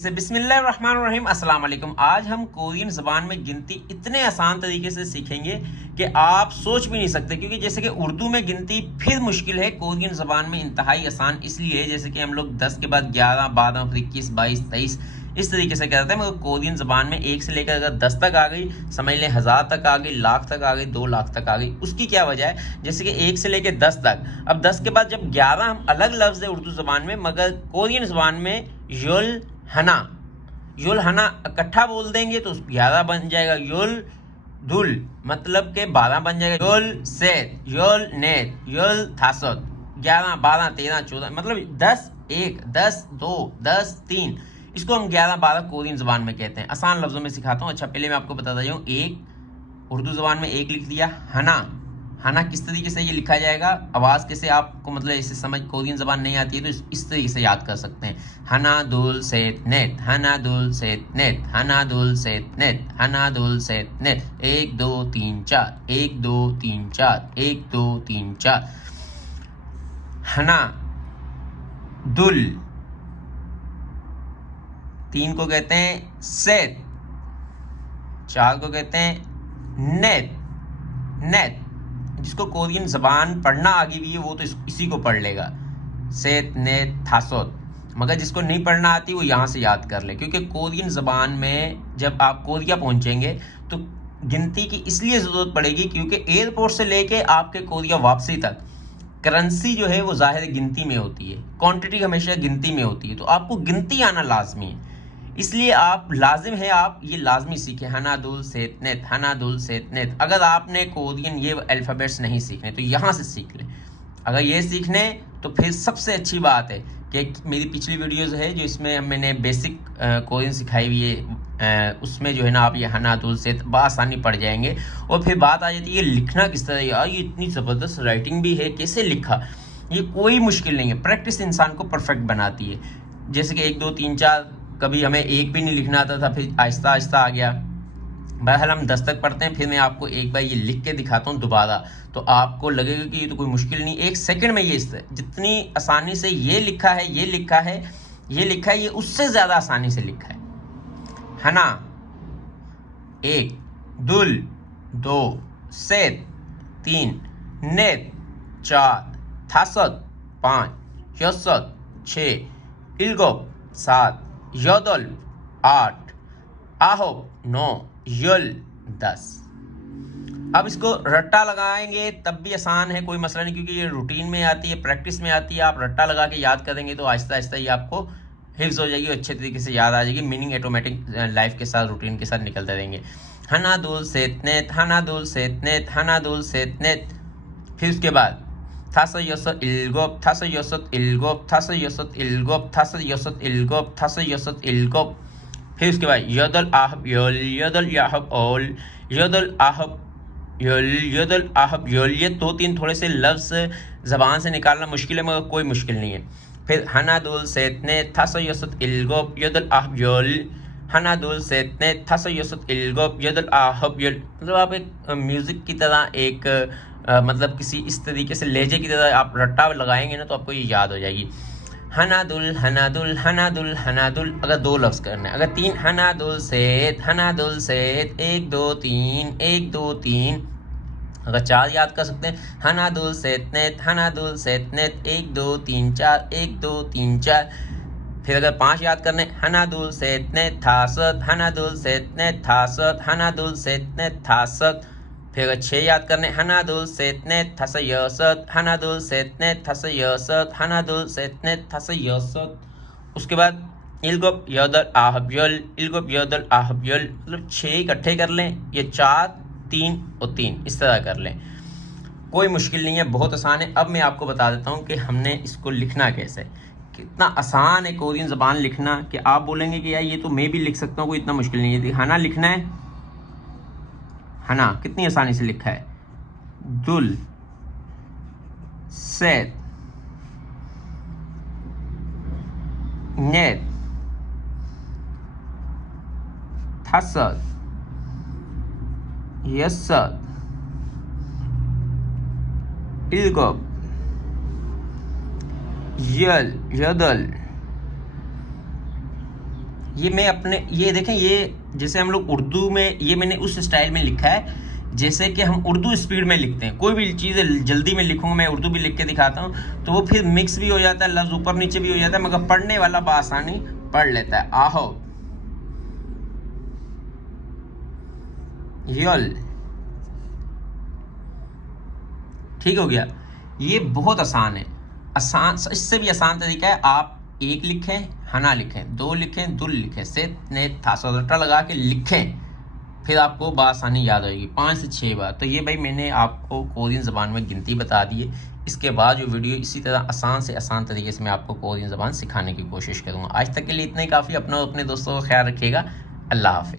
बिस्मिल्लाहिर्रहमानिर्रहीम अस्सलाम वालेकुम। आज हम कोरियन ज़बान में गिनती इतने आसान तरीके से सीखेंगे कि आप सोच भी नहीं सकते, क्योंकि जैसे कि उर्दू में गिनती फिर मुश्किल है, कोरियन ज़बान में इंतहाई आसान इसलिए है जैसे कि हम लोग 10 के बाद 11, 12, 21, 22, 23 इस तरीके से करते हैं, मगर कोरियन ज़बान में 1 से लेकर अगर 10 तक आ गई, समझ लें 1000 तक आ गई, लाख तक आ गई, 2 लाख तक आ गई। उसकी क्या वजह है? जैसे कि 1 से लेकर 10 तक, अब 10 के बाद जब 11 हम अलग लफ्ज़ है उर्दू ज़बान में, मगर कोरियन ज़बान में युल हना, युल हना इकट्ठा बोल देंगे तो 11 बन जाएगा। युल धुल मतलब के 12 बन जाएगा। युल सेत, युल नेत, युल थासत, 11, 12, 13, 14 मतलब 10 1, 10 2, 10 3, इसको हम 11, 12 कोरियन ज़बान में कहते हैं। आसान लफ्ज़ों में सिखाता हूँ। अच्छा, पहले मैं आपको बताता जाऊँ। एक उर्दू ज़बान में 1 लिख दिया। हना, हना किस तरीके से ये लिखा जाएगा, आवाज़ कैसे आपको मतलब इसे समझ कोरियन ज़बान नहीं आती है तो इस तरीके से याद कर सकते हैं। हना दुल सेत नेत, हना दुल सेत नेत, हना दुल सेत नेत, हना दुल सेत नेत, 1 2 3 4, 1 2 3 4, 1 2 3 4। हना दुल 3 को कहते हैं सेत, 4 को कहते हैं नेत, नेत जिसको कोरियन ज़बान पढ़ना आ गई हुई है वो तो इसी को पढ़ लेगा, सेत नेत थासोत। मगर जिसको नहीं पढ़ना आती वो यहाँ से याद कर ले, क्योंकि कोरियन ज़बान में जब आप कोरिया पहुँचेंगे तो गिनती की इसलिए ज़रूरत पड़ेगी क्योंकि एयरपोर्ट से लेके आपके कोरिया वापसी तक करेंसी जो है वो ज़ाहिर गिनती में होती है, क्वांटिटी हमेशा गिनती में होती है, तो आपको गिनती आना लाजमी है। इसलिए आप लाजिम है आप ये लाजमी सीखें, हनादुल सेतनेत, हनादुल सेतनेत। अगर आपने कोरियन ये अल्फ़ाबेट्स नहीं सीखने तो यहाँ से सीख लें। अगर ये सीखने तो फिर सबसे अच्छी बात है कि मेरी पिछली वीडियोज़ है जो इसमें मैंने बेसिक कोरियन सिखाई हुई है, उसमें जो है ना आप ये हनादुल से बआसानी पढ़ जाएंगे। और फिर बात आ जाती है लिखना किस तरह, यार ये इतनी ज़बरदस्त राइटिंग भी है, कैसे लिखा। ये कोई मुश्किल नहीं है, प्रैक्टिस इंसान को परफेक्ट बनाती है। जैसे कि 1 2 3 4 कभी हमें एक भी नहीं लिखना आता था, फिर आहिस्ता आहिस्ता आ गया। बहरहाल हम 10 तक पढ़ते हैं, फिर मैं आपको एक बार ये लिख के दिखाता हूँ दोबारा, तो आपको लगेगा कि ये तो कोई मुश्किल नहीं, 1 सेकंड में ये जितनी आसानी से ये लिखा है, ये लिखा है, ये लिखा है, ये उससे ज़्यादा आसानी से लिखा है। हना 1, दुल 2, सेत 3, नेत 4, थासत 5, यसत 6, इल्गोब 7, यदल 8, आहोब 9, यल 10। अब इसको रट्टा लगाएंगे तब भी आसान है, कोई मसला नहीं, क्योंकि ये रूटीन में आती है, प्रैक्टिस में आती है। आप रट्टा लगा के याद करेंगे तो आहिस्ता आहिस्ता ये आपको हिफ्ज़ हो जाएगी, अच्छे तरीके से याद आ जाएगी, मीनिंग ऑटोमेटिक लाइफ के साथ रूटीन के साथ निकलते रहेंगे। हनादुल सेतनेत, हनादुल सेतनेत, हनादुल सेतनेत। फिर उसके बाद थास यसत इल्गोब, थास यसत इल्गोब, थास यसत इल्गोब, थास यसत इल्गोब, थास यसत इल्गोब। फिर उसके बाद यदल आहब यल, यदल याहब ओल, यदल आहब यल, यदल आहब यल। ये 2-3 थोड़े से लफ्ज़ ज़बान से निकालना मुश्किल है, मगर कोई मुश्किल नहीं है। फिर हनादुल सेतने थास यसत इल्गोब, यदल आहब यल, हनादुल सेतने थास यसत इल्गोब, यदल आहब यल। मतलब आप एक म्यूज़िक की तरह एक मतलब किसी इस तरीके से लहजे की तरह आप रट्टा लगाएंगे ना तो आपको ये याद हो जाएगी। हनादुल हनादुल हनादुल हनादुल, अगर 2 लफ्ज़ करना है। अगर 3, हनादुल सेत, हनादुल सेत, 1 2 3, 1 2 3। अगर 4 याद कर सकते हैं, हनादुल सेतनेत, हनादुल सेतनेत, 1 2 3 4, 1 2 3 4। फिर अगर 5 याद करने, हनादुल सेतनेत थासत, हनादुल सेतनेत थासत, हनादुल सेतनेत थासत। फिर अगर 6 याद करने, हनादुल सेतनेत थस यसत, हनादुल सेतनेत थस यसत, हनादुल सेतनेत थस यसत। उसके बाद इल्गोब यदल आहब यल, इल्गोब यदल आहब यल, मतलब 6 इकट्ठे कर लें, ये 4 3 और 3 इस तरह कर लें। कोई मुश्किल नहीं है, बहुत आसान है। अब मैं आपको बता देता हूँ कि हमने इसको लिखना कैसे। कितना आसान है कोरियन ज़बान लिखना कि आप बोलेंगे कि यार ये तो मैं भी लिख सकता हूँ, कोई इतना मुश्किल नहीं है। हना लिखना है, हना कितनी आसानी से लिखा है। दुल सेत नेत थासत यसत इल्गोब यल, यदल ये मैं अपने, ये देखें, ये जैसे हम लोग उर्दू में, ये मैंने उस स्टाइल में लिखा है जैसे कि हम उर्दू स्पीड में लिखते हैं। कोई भी चीज़ जल्दी में लिखूँगा, मैं उर्दू भी लिख के दिखाता हूँ तो वो फिर मिक्स भी हो जाता है, लफ्ज़ ऊपर नीचे भी हो जाता है, मगर पढ़ने वाला बआसानी पढ़ लेता है। आहो, यल, ठीक हो गया। ये बहुत आसान है, आसान, इससे भी आसान तरीका है, आप एक लिखें, हना लिखें, दो लिखें, दुल लिखें, से ने था सौटा लगा के लिखें, फिर आपको बआसानी याद होगी 5 से 6 बार। तो ये भाई मैंने आपको कोरियन ज़बान में गिनती बता दी है। इसके बाद जो वीडियो इसी तरह आसान से आसान तरीके से मैं आपको कोरियन ज़बान सिखाने की कोशिश करूँगा। आज तक के लिए इतना ही काफ़ी। अपना और अपने दोस्तों का ख्याल रखिएगा। अल्लाह हाफ़िज़।